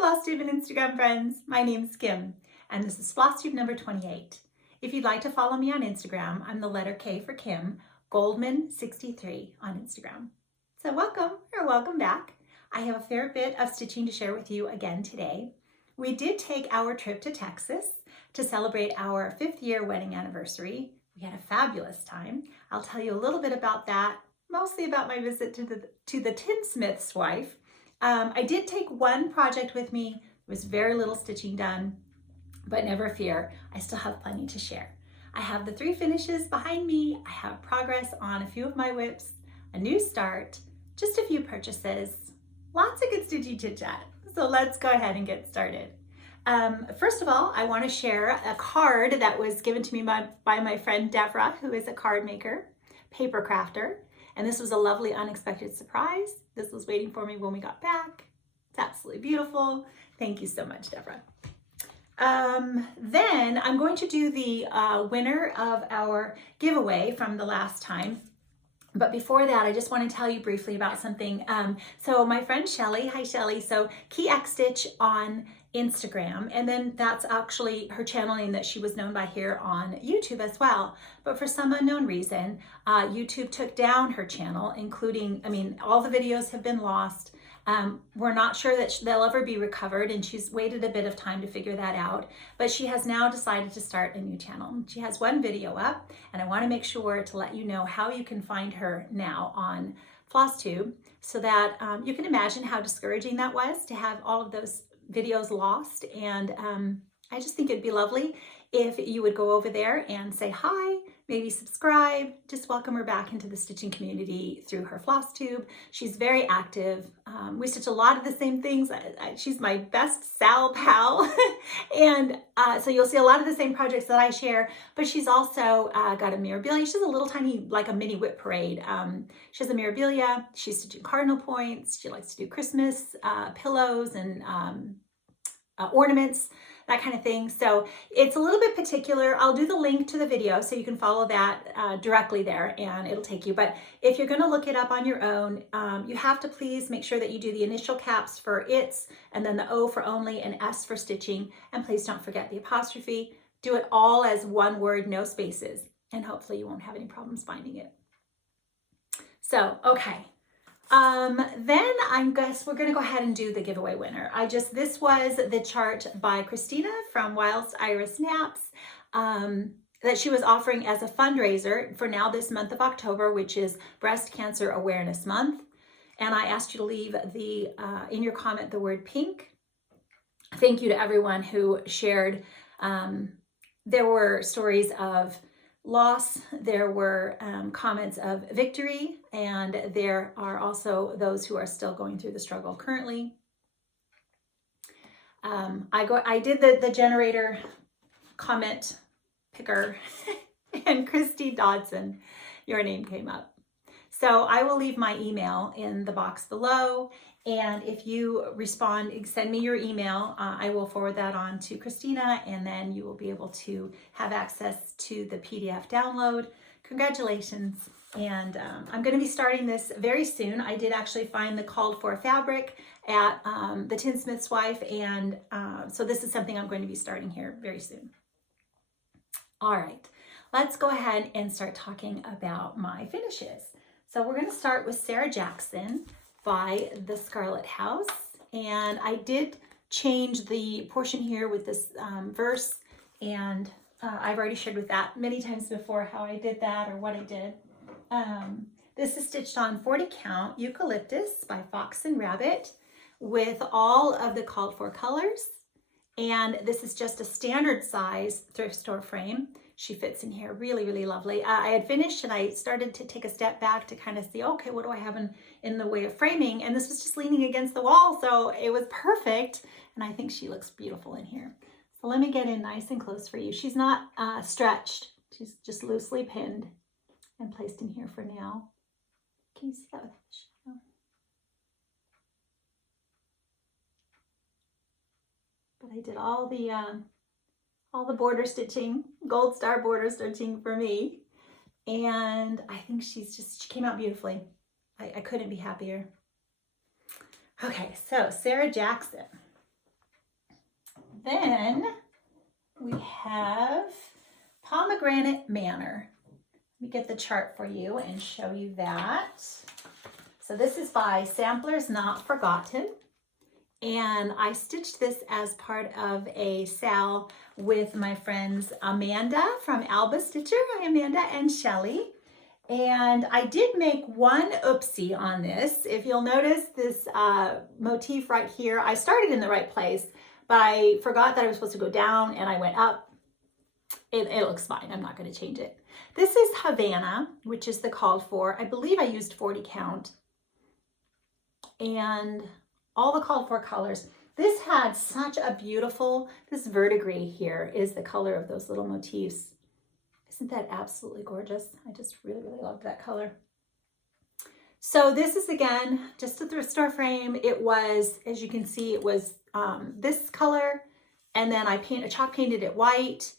Flosstube and Instagram friends, my name's Kim, and this is Flosstube number 28. If you'd like to follow me on Instagram, I'm the letter K for Kim, Goldman63 on Instagram. So welcome back. I have a fair bit of stitching to share with you again today. We did take our trip to Texas to celebrate our 5th year wedding anniversary. We had a fabulous time. I'll tell you a little bit about that, mostly about my visit to the Tinsmith's wife. I did take one project with me. There was very little stitching done, but never fear, I still have plenty to share. I have the 3 finishes behind me. I have progress on a few of my whips, a new start, just a few purchases, lots of good stitchy chit chat. So let's go ahead and get started. First of all, I want to share a card that was given to me by my friend Deborah, who is a card maker, paper crafter. And this was a lovely unexpected surprise. This was waiting for me when we got back. It's absolutely beautiful. Thank you so much, Deborah. Then I'm going to do the winner of our giveaway from the last time. But before that, I just want to tell you briefly about something. So my friend Shelly, hi Shelly, so Key X Stitch on Instagram, and then that's actually her channeling that she was known by here on YouTube as well. But for some unknown reason, YouTube took down her channel, including, all the videos have been lost. We're not sure that they'll ever be recovered, and she's waited a bit of time to figure that out, but she has now decided to start a new channel. She has one video up, and I want to make sure to let you know how you can find her now on Flosstube, so that you can imagine how discouraging that was to have all of those videos lost. And I just think it'd be lovely if you would go over there and say hi, maybe subscribe, just welcome her back into the stitching community through her Flosstube. She's very active. We stitch a lot of the same things. She's my best Sal pal. And so you'll see a lot of the same projects that I share, but she's also got a mirabilia. She's a little tiny, like a mini whip parade. She has a mirabilia. She's stitching cardinal points. She likes to do Christmas pillows and ornaments, that kind of thing. So it's a little bit particular. I'll do the link to the video so you can follow that directly there and it'll take you. But if you're going to look it up on your own, you have to please make sure that you do the initial caps for its, and then the O for only, and S for stitching. And please don't forget the apostrophe. Do it all as one word, no spaces, and hopefully you won't have any problems finding it. So, okay. Then I guess we're gonna go ahead and do the giveaway winner. This was the chart by Christina from Whilst Iris Naps that she was offering as a fundraiser for now this month of October, which is Breast Cancer Awareness Month. And I asked you to leave in your comment the word pink. Thank you to everyone who shared. There were stories of loss, there were comments of victory, and there are also those who are still going through the struggle currently. I did the generator comment picker and Christy Dodson, your name came up. So I will leave my email in the box below, and if you respond, send me your email, I will forward that on to Christina, and then you will be able to have access to the PDF download. Congratulations. And I'm going to be starting this very soon. I did actually find the called for fabric at the Tinsmith's wife, and so this is something I'm going to be starting here very soon. All right, let's go ahead and start talking about my finishes. So we're going to start with Sarah Jackson by the Scarlet House, and I did change the portion here with this verse, and I've already shared with that many times before how I did that or what I did. This is stitched on 40 count Eucalyptus by Fox and Rabbit with all of the called for colors, and this is just a standard size thrift store frame. She fits in here really, really lovely. I had finished and I started to take a step back to kind of see, okay, what do I have in the way of framing? And this was just leaning against the wall, so it was perfect. And I think she looks beautiful in here. So let me get in nice and close for you. She's not stretched. She's just loosely pinned and placed in here for now. Can you see that with the shadow? But I did all the border stitching, gold star border stitching for me. And I think she came out beautifully. I couldn't be happier. Okay, so Sarah Jackson. then we have Pomegranate Manor. Let me get the chart for you and show you that. So this is by Samplers Not Forgotten. And I stitched this as part of a sal with my friends Amanda from Alba Stitcher. Hi Amanda, and Shelly. And I did make one oopsie on this. If you'll notice this motif right here, I started in the right place, but I forgot that I was supposed to go down and I went up. It looks fine, I'm not gonna change it. This is Havana, which is the called for. I believe I used 40 count. And all the called for colors. This had such a beautiful, this verdigris here is the color of those little motifs. Isn't that absolutely gorgeous? I just really, really loved that color. So this is, again, just a thrift store frame. It was, as you can see, it was this color, and then I chalk painted it white,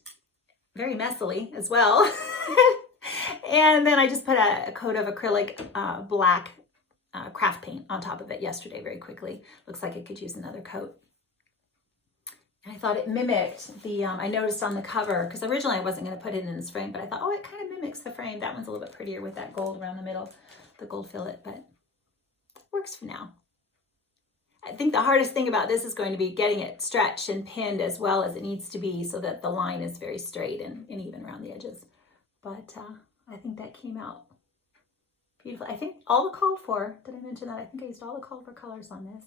very messily as well. And then I just put a coat of acrylic black craft paint on top of it yesterday very quickly. Looks like it could use another coat. And I thought it mimicked the, I noticed on the cover, because originally I wasn't going to put it in this frame, but I thought, oh, it kind of mimics the frame. That one's a little bit prettier with that gold around the middle, the gold fillet, but it works for now. I think the hardest thing about this is going to be getting it stretched and pinned as well as it needs to be so that the line is very straight and even around the edges. But I think that came out beautiful. I think all the called for, did I mention that? I think I used all the called for colors on this.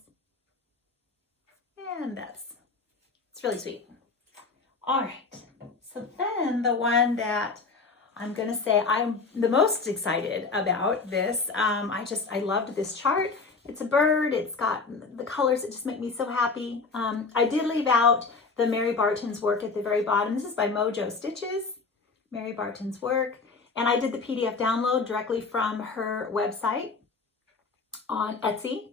And it's really sweet. All right, so then the one that I'm gonna say I'm the most excited about this, I loved this chart. It's a bird, it's got the colors that just make me so happy. I did leave out the Mary Barton's work at the very bottom. This is by Mojo Stitches, Mary Barton's work. And I did the PDF download directly from her website on Etsy.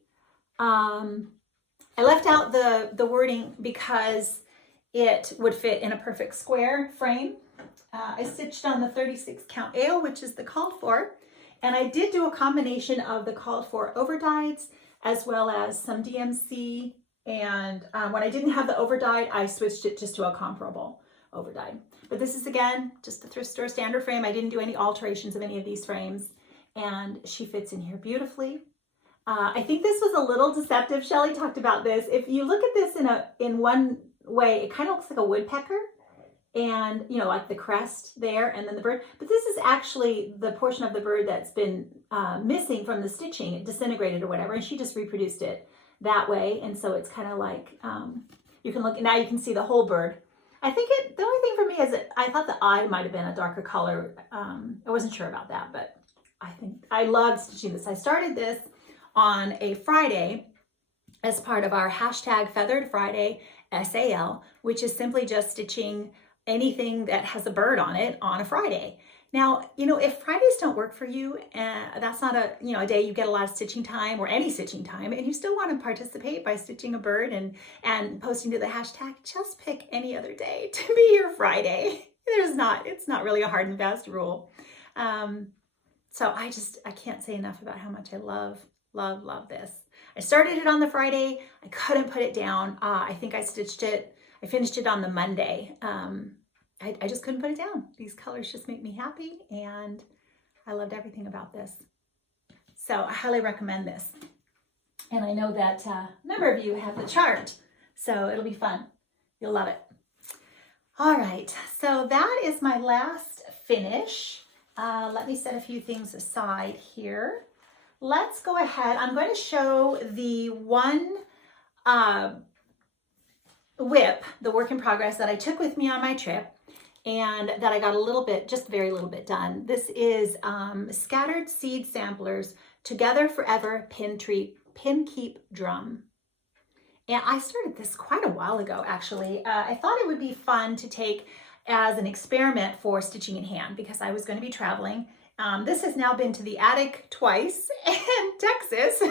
I left out the wording because it would fit in a perfect square frame. I stitched on the 36 count ale, which is the called for. And I did do a combination of the called for overdyes as well as some DMC. And when I didn't have the overdyed, I switched it just to a comparable overdyed. But this is, again, just a thrift store standard frame. I didn't do any alterations of any of these frames. And she fits in here beautifully. I think this was a little deceptive. Shelly talked about this. If you look at this in one way, it kind of looks like a woodpecker. And, you know, like the crest there and then the bird. But this is actually the portion of the bird that's been missing from the stitching. It disintegrated or whatever. And she just reproduced it that way. And so it's kind of like, you can look, now you can see the whole bird. I think the only thing for me is that I thought the eye might have been a darker color. I wasn't sure about that, but I think I loved stitching this. I started this on a Friday as part of our hashtag Feathered Friday SAL, which is simply just stitching anything that has a bird on it on a Friday. Now, you know, if Fridays don't work for you, that's not a day you get a lot of stitching time or any stitching time, and you still want to participate by stitching a bird and posting to the hashtag, just pick any other day to be your Friday. It's not really a hard and fast rule. So I can't say enough about how much I love this. I started it on the Friday. I couldn't put it down. I think I finished it on the Monday. I just couldn't put it down. These colors just make me happy, and I loved everything about this. So I highly recommend this. And I know that a number of you have the chart, so it'll be fun. You'll love it. All right, so that is my last finish. Let me set a few things aside here. Let's go ahead. I'm going to show the one whip, the work in progress that I took with me on my trip and that I got a little bit, just very little bit done. This is Scattered Seed Samplers Together Forever Pin Keep Drum. And I started this quite a while ago, actually. I thought it would be fun to take as an experiment for stitching in hand because I was going to be traveling. This has now been to the attic twice and Texas.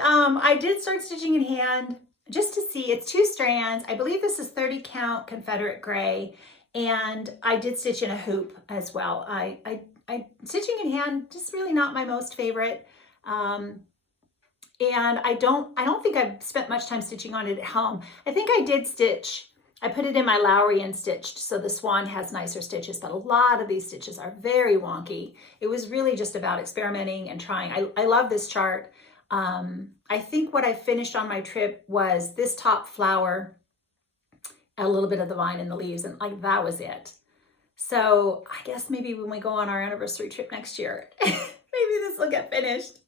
I did start stitching in hand just to see. It's 2 strands. I believe this is 30 count Confederate gray, and I did stitch in a hoop as well. I stitching in hand, just really not my most favorite. And I don't think I've spent much time stitching on it at home. I think I did stitch, I put it in my Lowry and stitched, so the swan has nicer stitches, but a lot of these stitches are very wonky. It was really just about experimenting and trying. I love this chart. I think what I finished on my trip was this top flower, a little bit of the vine and the leaves, and like that was it. So I guess maybe when we go on our anniversary trip next year, maybe this will get finished.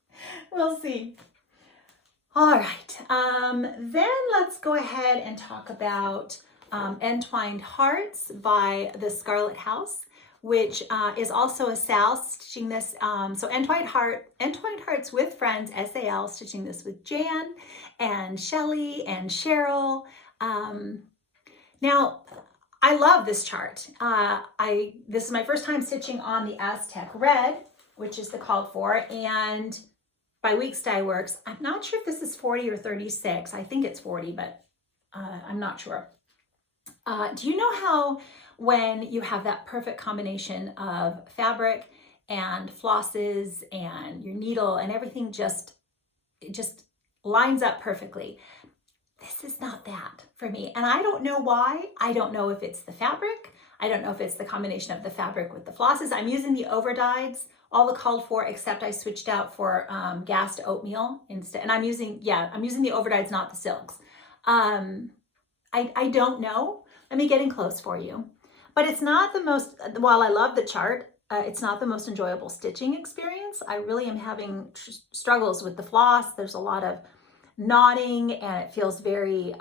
We'll see. All right, then let's go ahead and talk about Entwined Hearts by the Scarlet House, which is also a Sal stitching this. So Entwined Hearts with Friends, SAL, stitching this with Jan and Shelly and Cheryl. Now, I love this chart. This is my first time stitching on the Aztec Red, which is the called for, and by Weeks Dye Works. I'm not sure if this is 40 or 36. I think it's 40, but I'm not sure. Do you know how when you have that perfect combination of fabric and flosses and your needle and everything just lines up perfectly? This is not that for me. And I don't know why. I don't know if it's the fabric. I don't know if it's the combination of the fabric with the flosses. I'm using the overdyes, all the called for, except I switched out for gassed oatmeal instead. And I'm using the overdyes, not the silks. I don't know. Let me get in close for you. But it's not the most, while I love the chart, it's not the most enjoyable stitching experience. I really am having struggles with the floss. There's a lot of knotting and it feels very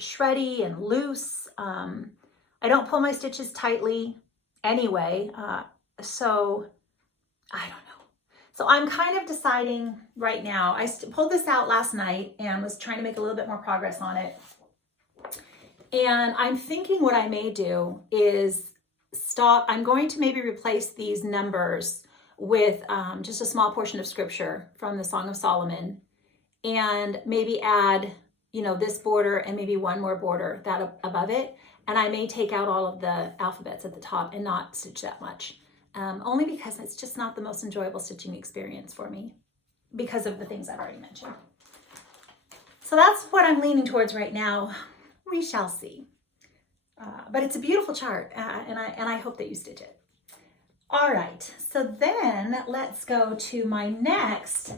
shreddy and loose. I don't pull my stitches tightly anyway, so I don't know. So I'm kind of deciding right now. I pulled this out last night and was trying to make a little bit more progress on it. And I'm thinking what I may do is stop. I'm going to maybe replace these numbers with just a small portion of scripture from the Song of Solomon, and maybe add, this border and maybe one more border that above it. And I may take out all of the alphabets at the top and not stitch that much. Only because it's just not the most enjoyable stitching experience for me because of the things I've already mentioned. So that's what I'm leaning towards right now. We shall see. But it's a beautiful chart, and I hope that you stitch it. All right, so then let's go to my next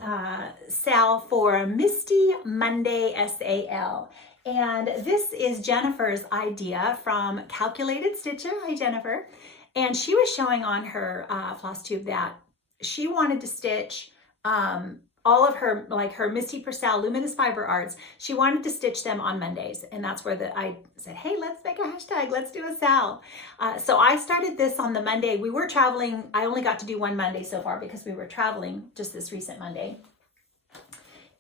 SAL for Misty Monday SAL. And this is Jennifer's idea from Calculated Stitcher. Hi, Jennifer. And she was showing on her Flosstube that she wanted to stitch all of her, like her Misty per Sal Luminous Fiber Arts. She wanted to stitch them on Mondays. And that's where I said, hey, let's make a hashtag. Let's do a Sal. So I started this on the Monday. We were traveling. I only got to do one Monday so far because we were traveling just this recent Monday.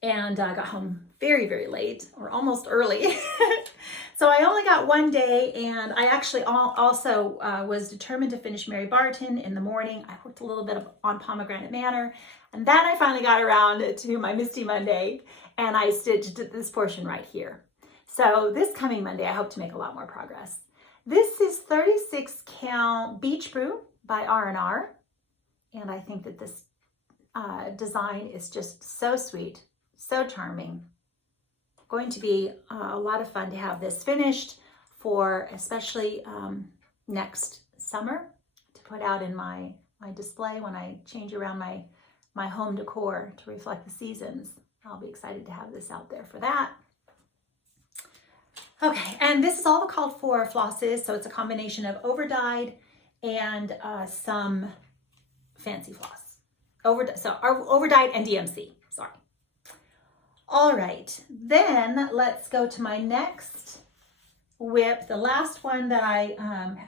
And I got home very, very late, or almost early. So I only got one day, and I actually also was determined to finish Mary Barton in the morning. I worked a little bit on Pomegranate Manor, and then I finally got around to my Misty Monday, and I stitched this portion right here. So this coming Monday, I hope to make a lot more progress. This is 36 count Beach Brew by R&R, and I think that this design is just so sweet. So charming. Going to be a lot of fun to have this finished for especially next summer to put out in my display when I change around my home decor to reflect the seasons. I'll be excited to have this out there for that. Okay, and this is all the called for flosses, so it's a combination of overdyed and some fancy floss. Overdyed and DMC, sorry. All right, then let's go to my next whip, the last one that I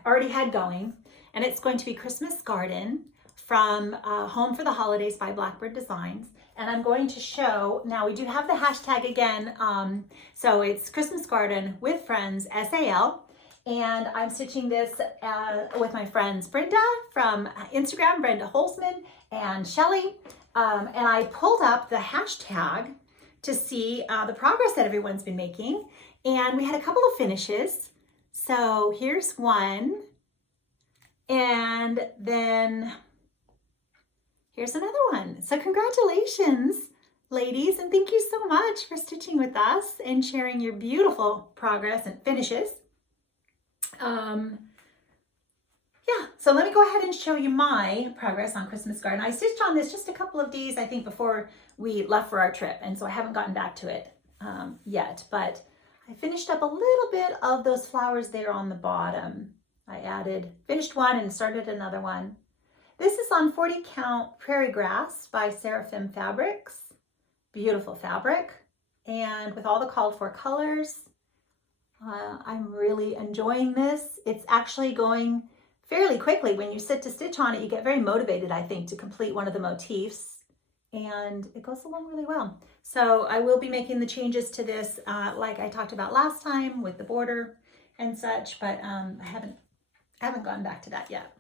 already had going, and it's going to be Christmas Garden from Home for the Holidays by Blackbird Designs. And I'm going to show, now we do have the hashtag again, so it's Christmas Garden with Friends, SAL, and I'm stitching this with my friends Brenda from Instagram, Brenda Holzman, and Shelly, and I pulled up the hashtag to see the progress that everyone's been making. And we had a couple of finishes. So here's one. And then here's another one. So congratulations ladies, and thank you so much for stitching with us and sharing your beautiful progress and finishes. Yeah, so let me go ahead and show you my progress on Christmas Garden. I stitched on this just a couple of days, I think, before we left for our trip, and so I haven't gotten back to it yet, but I finished up a little bit of those flowers there on the bottom. I finished one and started another one. This is on 40 Count Prairie Grass by Seraphim Fabrics. Beautiful fabric, and with all the called for colors. I'm really enjoying this. It's actually going fairly quickly. When you sit to stitch on it, you get very motivated, I think, to complete one of the motifs, and it goes along really well. So I will be making the changes to this like I talked about last time with the border and such, but I haven't gone back to that yet.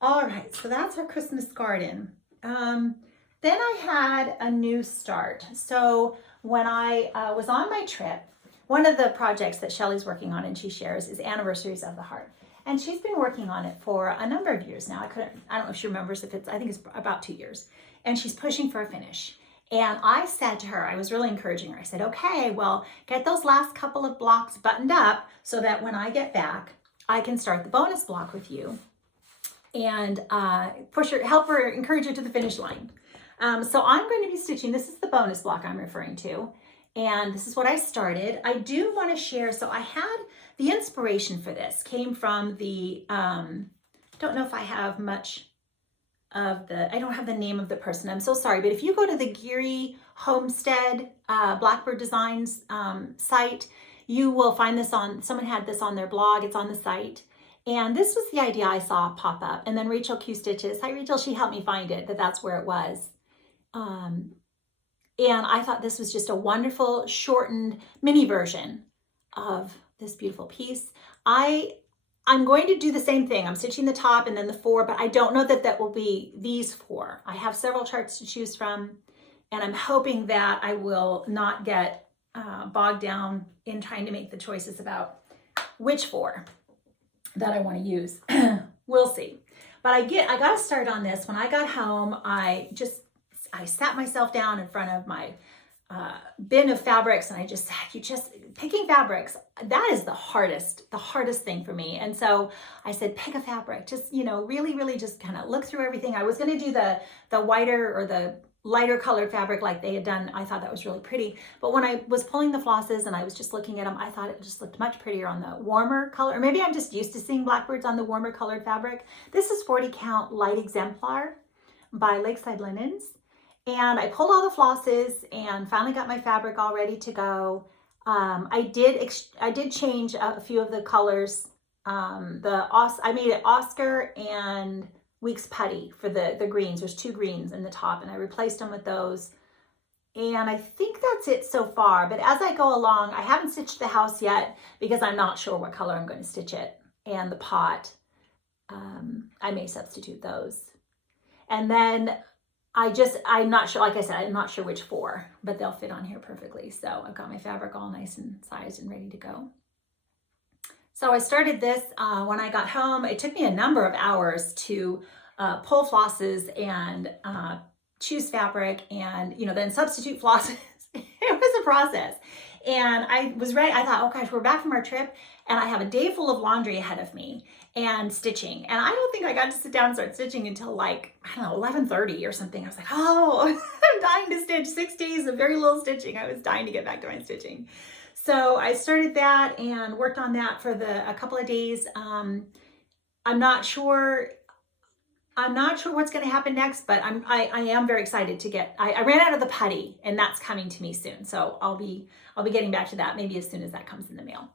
All right, so that's our Christmas garden. Then I had a new start. So when I was on my trip, one of the projects that Shelley's working on and she shares is Anniversaries of the Heart. And she's been working on it for a number of years now. I don't know if she remembers I think it's about 2 years. And she's pushing for a finish. And I said to her, I was really encouraging her. I said, okay, well, get those last couple of blocks buttoned up so that when I get back, I can start the bonus block with you and help her, encourage her to the finish line. So I'm going to be stitching, this is the bonus block I'm referring to, and this is what I started. I do want to share, so I had the inspiration for this came from the, don't know if I have much of I don't have the name of the person, I'm so sorry, but if you go to the Geary Homestead Blackbird Designs site, you will find this someone had this on their blog, it's on the site. And this was the idea I saw pop up. And then Rachel Q Stitches, hi Rachel, she helped me find it, that's where it was. And I thought this was just a wonderful shortened mini version of this beautiful piece. I'm going to do the same thing. I'm stitching the top and then the 4, but I don't know that will be these 4. I have several charts to choose from, and I'm hoping that I will not get bogged down in trying to make the choices about which 4 that I want to use. We'll see. But I got to start on this. When I got home, I sat myself down in front of my bin of fabrics, and I just said, picking fabrics, that is the hardest thing for me. And so I said, pick a fabric, just, really, really just kind of look through everything. I was going to do the whiter or the lighter colored fabric like they had done. I thought that was really pretty. But when I was pulling the flosses and I was just looking at them, I thought it just looked much prettier on the warmer color. Or maybe I'm just used to seeing blackbirds on the warmer colored fabric. This is 40 Count Light Exemplar by Lakeside Linens. And I pulled all the flosses and finally got my fabric all ready to go. I did change a few of the colors. I made it Oscar and Weeks Putty for the greens. There's 2 greens in the top, and I replaced them with those. And I think that's it so far. But as I go along, I haven't stitched the house yet because I'm not sure what color I'm going to stitch it. And the pot, I may substitute those. And then I'm not sure, like I said, I'm not sure which 4, but they'll fit on here perfectly. So I've got my fabric all nice and sized and ready to go. So I started this when I got home. It took me a number of hours to pull flosses and choose fabric and, then substitute flosses. It was a process. And I was ready. I thought, oh gosh, we're back from our trip and I have a day full of laundry ahead of me and stitching. And I don't think I got to sit down and start stitching until 11:30 or something. I was like, oh, I'm dying to stitch. 6 days of very little stitching. I was dying to get back to my stitching. So I started that and worked on that for a couple of days. I'm not sure what's going to happen next, but I am very excited to get. I ran out of the putty, and that's coming to me soon. So I'll be getting back to that maybe as soon as that comes in the mail.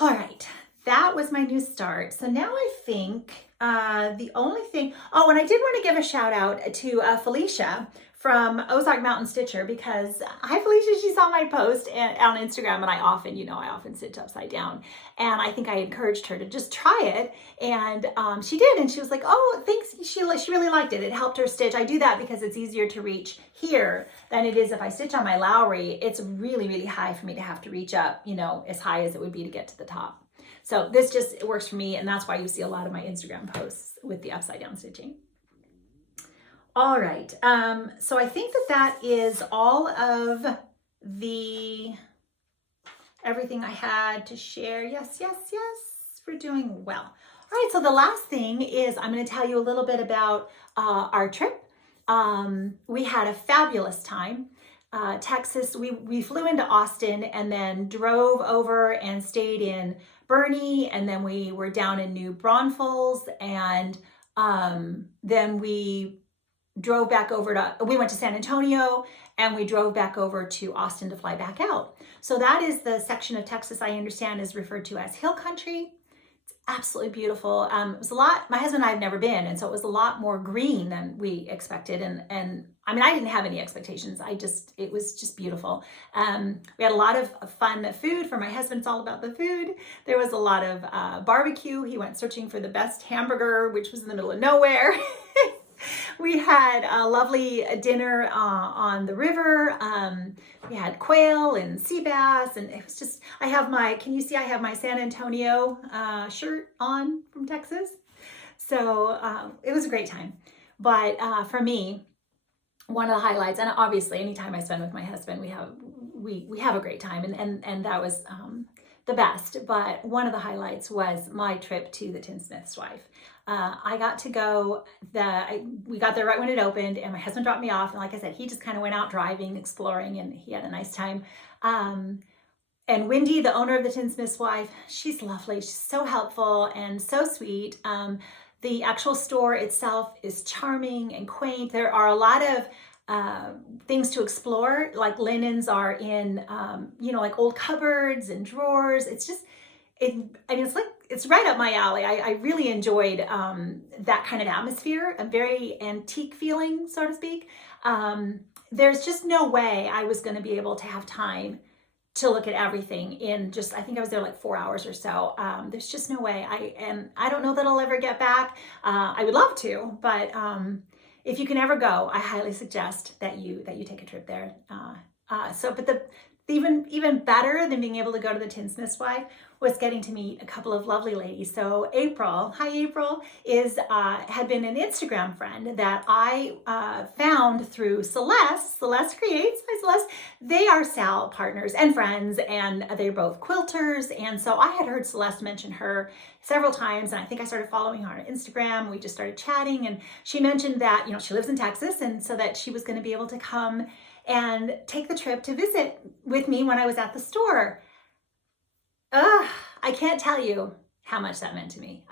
All right, that was my new start. So now I think the only thing. Oh, and I did want to give a shout out to Felicia from Ozark Mountain Stitcher, because hi Felicia, she saw my post on Instagram, and I often stitch upside down, and I think I encouraged her to just try it, and she did, and she was like, oh, thanks, she really liked it. It helped her stitch. I do that because it's easier to reach here than it is if I stitch on my Lowry. It's really, really high for me to have to reach up, as high as it would be to get to the top. So this it works for me, and that's why you see a lot of my Instagram posts with the upside down stitching. All right. So I think that is all of everything I had to share. Yes, yes, yes. We're doing well. All right. So the last thing is I'm going to tell you a little bit about our trip. We had a fabulous time. Texas, we flew into Austin and then drove over and stayed in Bernie, and then we were down in New Braunfels, and then we drove back over we went to San Antonio, and we drove back over to Austin to fly back out. So that is the section of Texas I understand is referred to as Hill Country. It's absolutely beautiful. It was a lot, my husband and I have never been, and so it was a lot more green than we expected. And I mean, I didn't have any expectations. It was just beautiful. We had a lot of fun food. For my husband, it's all about the food. There was a lot of barbecue. He went searching for the best hamburger, which was in the middle of nowhere. We had a lovely dinner on the river. We had quail and sea bass, and it was just, can you see I have my San Antonio shirt on from Texas? So it was a great time. But for me, one of the highlights, and obviously anytime I spend with my husband, we have a great time, and that was the best. But one of the highlights was my trip to the Tinsmith's wife. I got to go, we got there right when it opened, and my husband dropped me off. And like I said, he just kind of went out driving, exploring, and he had a nice time. And Wendy, the owner of the Tinsmith's wife, she's lovely. She's so helpful and so sweet. The actual store itself is charming and quaint. There are a lot of things to explore, like linens are in, like old cupboards and drawers. It's right up my alley. I really enjoyed that kind of atmosphere, a very antique feeling, so to speak. There's just no way I was going to be able to have time to look at everything in I think I was there like 4 hours or so. There's just no way. I don't know that I'll ever get back. I would love to, but if you can ever go, I highly suggest that you take a trip there. But even better than being able to go to the Tinsmith's wife was getting to meet a couple of lovely ladies. So April, hi April, had been an Instagram friend that I found through Celeste. Celeste Creates. Hi Celeste. They are Sal partners and friends, and they're both quilters. And so I had heard Celeste mention her several times, and I think I started following her on Instagram. We just started chatting, and she mentioned that she lives in Texas, and so that she was going to be able to come and take the trip to visit with me when I was at the store. I can't tell you how much that meant to me.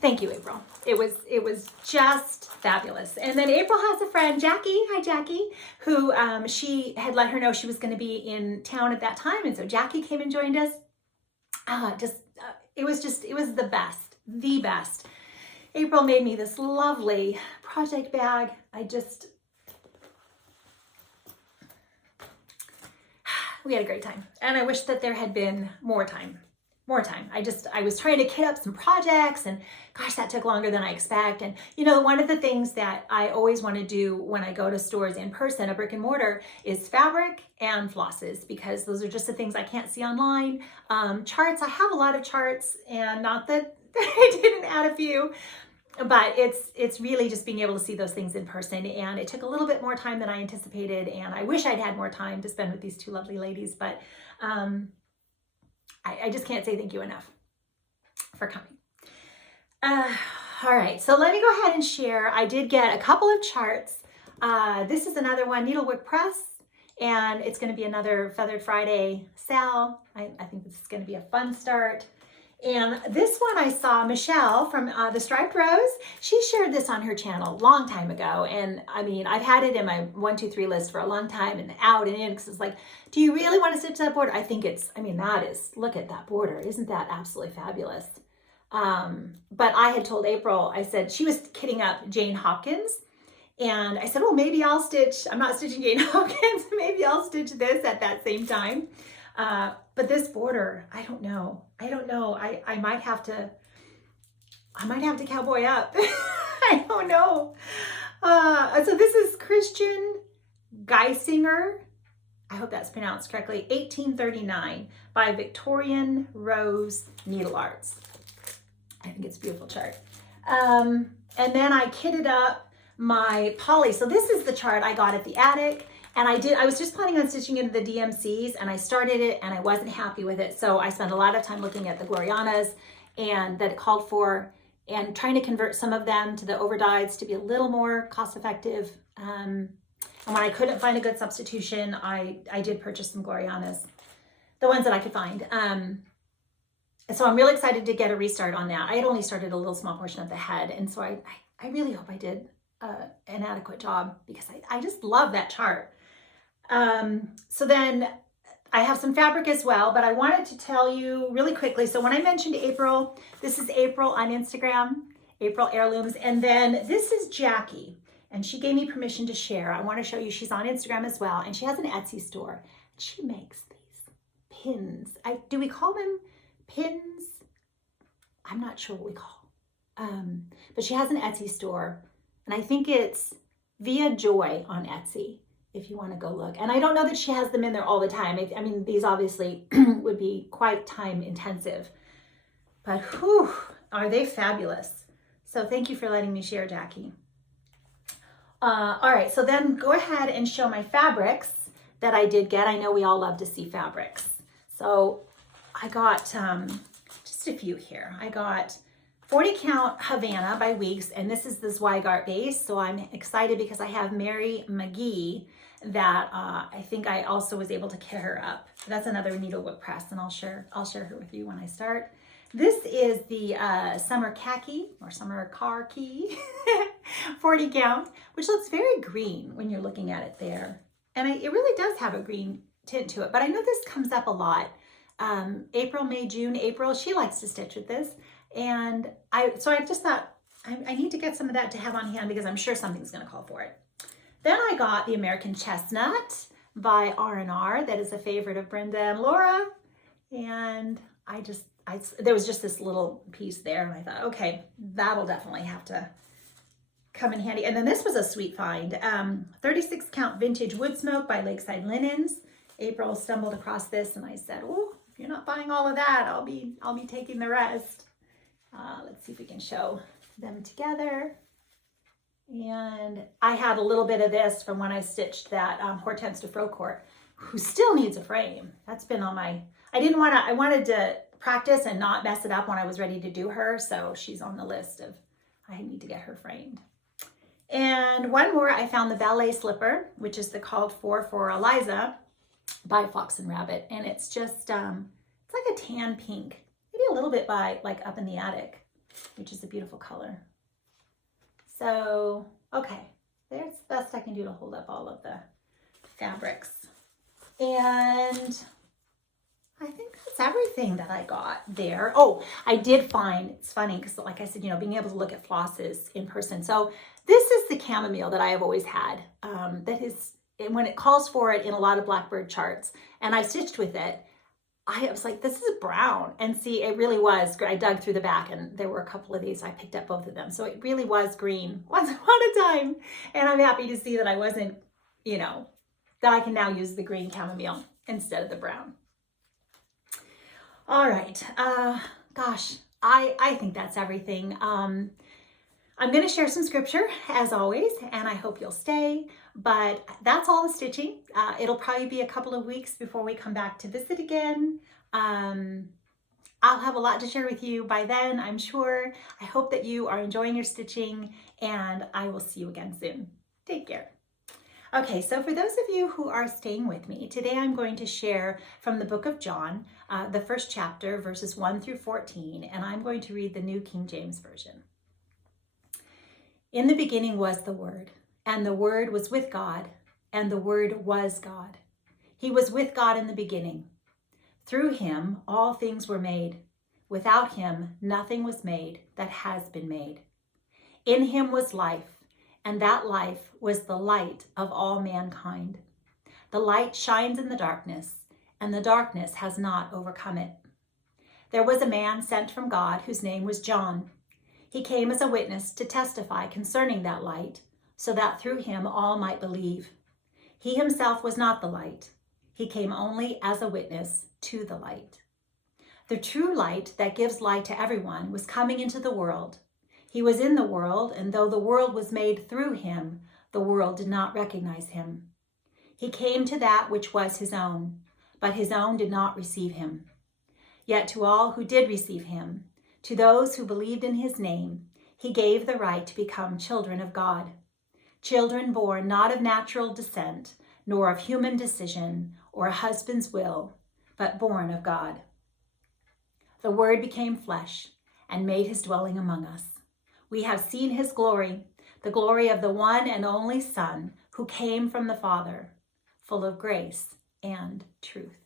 Thank you, April. It was just fabulous. And then April has a friend, Jackie. Hi, Jackie, who she had let her know she was going to be in town at that time, and so Jackie came and joined us. It was the best. April made me this lovely project bag. We had a great time, and I wish that there had been more time. I was trying to kit up some projects, and gosh, that took longer than I expect. And one of the things that I always want to do when I go to stores in person, a brick and mortar, is fabric and flosses, because those are just the things I can't see online. Charts, I have a lot of charts, and not that I didn't add a few, but it's really just being able to see those things in person. And it took a little bit more time than I anticipated, and I wish I'd had more time to spend with these two lovely ladies, but I just can't say thank you enough for coming. All right, so let me go ahead and share. I did get a couple of charts. This is another one, Needlework Press, and it's going to be another Feathered Friday sale. I think this is going to be a fun start. And this one I saw Michelle from the Striped Rose. She shared this on her channel a long time ago. And I mean, I've had it in my 1, 2, 3 list for a long time, and out and in, because it's like, do you really want to stitch that border? I think look at that border. Isn't that absolutely fabulous? But I had told April, I said, she was kitting up Jane Hopkins. And I said, well, maybe I'll stitch, I'm not stitching Jane Hopkins, maybe I'll stitch this at that same time. But this border, I don't know. I might have to cowboy up. I don't know. So this is Christian Geisinger. I hope that's pronounced correctly. 1839 by Victorian Rose Needle Arts. I think it's a beautiful chart. And then I kitted up my poly. So this is the chart I got at the attic. And I was just planning on stitching into the DMCs, and I started it and I wasn't happy with it. So I spent a lot of time looking at the Glorianas and that it called for, and trying to convert some of them to the overdyes to be a little more cost effective. And when I couldn't find a good substitution, I did purchase some Glorianas, the ones that I could find. So I'm really excited to get a restart on that. I had only started a little small portion of the head, and so I really hope I did an adequate job, because I just love that chart. So then I have some fabric as well, but I wanted to tell you really quickly. So when I mentioned April, this is April on Instagram, April Heirlooms. And then this is Jackie, and she gave me permission to share. I want to show you, she's on Instagram as well. And she has an Etsy store. She makes these pins. Do we call them pins? I'm not sure what we call. But she has an Etsy store, and I think it's Via Joy on Etsy, if you want to go look. And I don't know that she has them in there all the time. I mean, these obviously would be quite time intensive, but whew, are they fabulous. So thank you for letting me share, Jackie. All right, so then go ahead and show my fabrics that I did get. I know we all love to see fabrics. So I got just a few here. I got 40 count Havana by Weeks, and this is the Zweigart base. So I'm excited because I have Mary McGee that I think I also was able to kit her up. That's another needlework press, and I'll share her with you when I start. This is the Summer Khaki, or Summer Khaki 40 count, which looks very green when you're looking at it there. And it really does have a green tint to it, but I know this comes up a lot. April, May, June, April, she likes to stitch with this. And so I just thought I need to get some of that to have on hand, because I'm sure something's going to call for it. Then I got the American Chestnut by R&R. That is a favorite of Brenda and Laura. And there was just this little piece there, and I thought, okay, that'll definitely have to come in handy. And then this was a sweet find. 36 count vintage wood smoke by Lakeside Linens. April stumbled across this, and I said, oh, if you're not buying all of that, I'll be taking the rest. Let's see if we can show them together. And I had a little bit of this from when I stitched that Hortense de Frocourt, who still needs a frame. That's been on my, I wanted to practice and not mess it up when I was ready to do her. So she's on the list of, I need to get her framed. And one more, I found the Ballet Slipper, which is the called for Eliza by Fox and Rabbit. And it's just, it's like a tan pink, maybe a little bit by like Up in the Attic, which is a beautiful color. So, okay, there's the best I can do to hold up all of the fabrics. And I think that's everything that I got there. Oh, I did find, it's funny because like I said, being able to look at flosses in person. So this is the chamomile that I have always had. That is, when it calls for it in a lot of Blackbird charts, and I stitched with it, I was like, this is brown. And see, it really was. I dug through the back, and there were a couple of these. I picked up both of them. So it really was green once upon a time. And I'm happy to see that I wasn't, that I can now use the green chamomile instead of the brown. All right. Gosh, I think that's everything. I'm going to share some scripture as always, and I hope you'll stay. But that's all the stitching. It'll probably be a couple of weeks before we come back to visit again. I'll have a lot to share with you by then, I'm sure. I hope that you are enjoying your stitching, and I will see you again soon. Take care. Okay, so for those of you who are staying with me, today I'm going to share from the book of John, the first chapter, verses 1 through 14, and I'm going to read the New King James Version. In the beginning was the Word, and the Word was with God, and the Word was God. He was with God in the beginning. Through him all things were made. Without him nothing was made that has been made. In him was life, and that life was the light of all mankind. The light shines in the darkness, and the darkness has not overcome it. There was a man sent from God whose name was John. He came as a witness to testify concerning that light, so that through him all might believe. He himself was not the light. He came only as a witness to the light. The true light that gives light to everyone was coming into the world. He was in the world, and though the world was made through him, the world did not recognize him. He came to that which was his own, but his own did not receive him. Yet to all who did receive him, to those who believed in his name, he gave the right to become children of God. Children born not of natural descent, nor of human decision or a husband's will, but born of God. The Word became flesh and made his dwelling among us. We have seen his glory, the glory of the one and only Son who came from the Father, full of grace and truth.